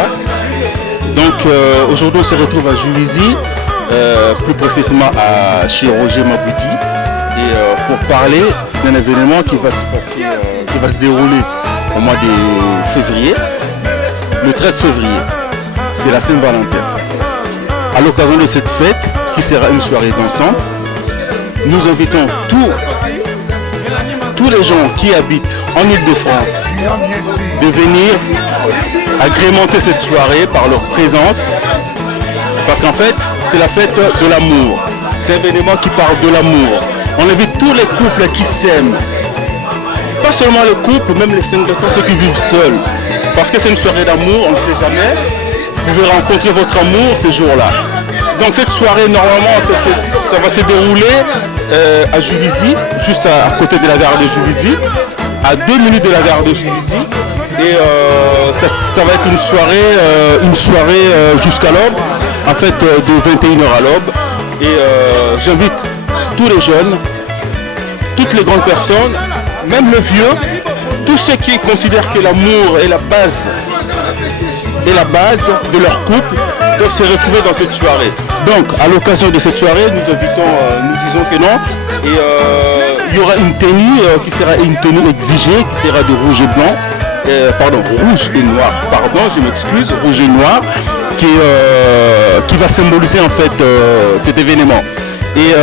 Voilà. Donc aujourd'hui on se retrouve à Juvisy, plus précisément chez Roger Mabouti, et pour parler d'un événement qui va se passer, qui va se dérouler au mois de février, le 13 février. C'est la Saint-Valentin. À l'occasion de cette fête, qui sera une soirée dansante, nous invitons tous les gens qui habitent en Île-de-France de venir agrémenter cette soirée par leur présence, parce qu'en fait c'est la fête de l'amour, c'est un événement qui parle de l'amour. On invite tous les couples qui s'aiment, pas seulement les couples, même les célibataires, ceux qui vivent seuls, parce que c'est une soirée d'amour, on ne sait jamais, vous pouvez rencontrer votre amour ces jours-là. Donc cette soirée normalement ça va se dérouler à Juvisy, juste à côté de la gare de Juvisy, à 2 minutes de la gare de Juvisy. Et ça va être une soirée jusqu'à l'aube, en fait de 21h à l'aube. Et j'invite tous les jeunes, toutes les grandes personnes, même le vieux, tous ceux qui considèrent que l'amour est la base de leur couple, doivent se retrouver dans cette soirée. Donc à l'occasion de cette soirée, nous disons que non. Et il y aura une tenue qui sera une tenue exigée, qui sera de rouge et blanc. Rouge et noir, je m'excuse, rouge et noir, qui va symboliser en fait cet événement. Et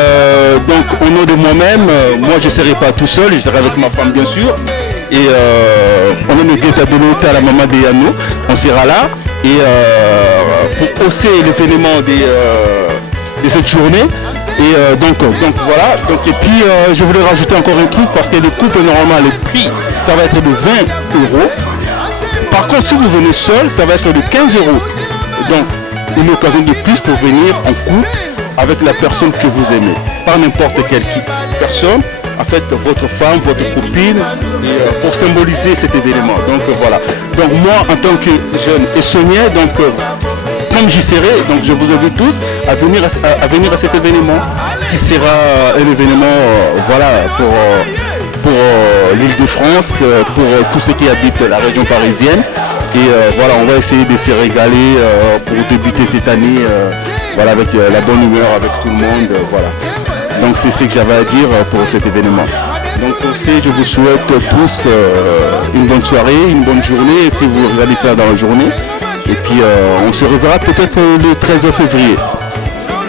donc au nom de moi-même, moi je ne serai pas tout seul, je serai avec ma femme bien sûr. Et on est le guetta de l'hôtel à la maman de Yano, on sera là. Et pour hausser l'événement de cette journée. Et donc voilà. Et puis je voulais rajouter encore un truc, parce que les couples normalement le prix ça va être de 20 €. Par contre si vous venez seul ça va être de 15 €. Donc une occasion de plus pour venir en couple avec la personne que vous aimez. Pas n'importe quelle personne, en fait votre femme, votre copine, et, pour symboliser cet événement. Donc voilà. Donc moi en tant que jeune essonnier, donc comme j'y serai, donc je vous invite tous à venir à cet événement qui sera un événement voilà pour l'Île-de-France, pour tous ceux qui habitent la région parisienne. Et voilà, on va essayer de se régaler pour débuter cette année voilà, avec la bonne humeur, avec tout le monde. Voilà. Donc c'est ce que j'avais à dire pour cet événement. Donc aussi, je vous souhaite tous une bonne soirée, une bonne journée, si vous regardez ça dans la journée. Et puis on se reverra peut-être le 13 février.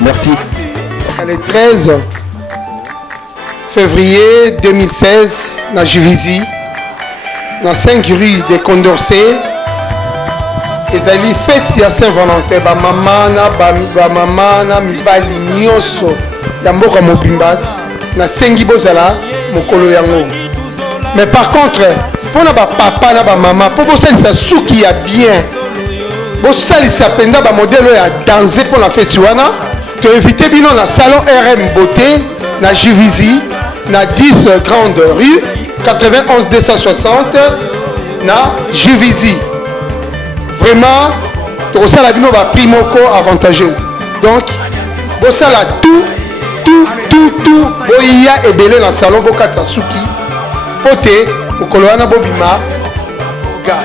Merci. Le 13 février 2016, dans Juvisy, dans 5 rues de Condorcet, ezali fête ya Saint-Valentin, bamama na mibali nyonso ya mboka mobimba na sengi bozala mokolo yango. Mais par contre, pour na papa na mama, pour bosalisa suki ya bien, bosalisa penda ba modèle ya danser pour la fête wana, to inviter bino na salon RM Beauté na Juvisy, na 10 grande rue 91 260 na Juvisy. Vraiment, tosala bino ba prix moko avantageuse. Donc, bosala tout boya ebele na salon bokatsa suki pote mokolo wana bobima ga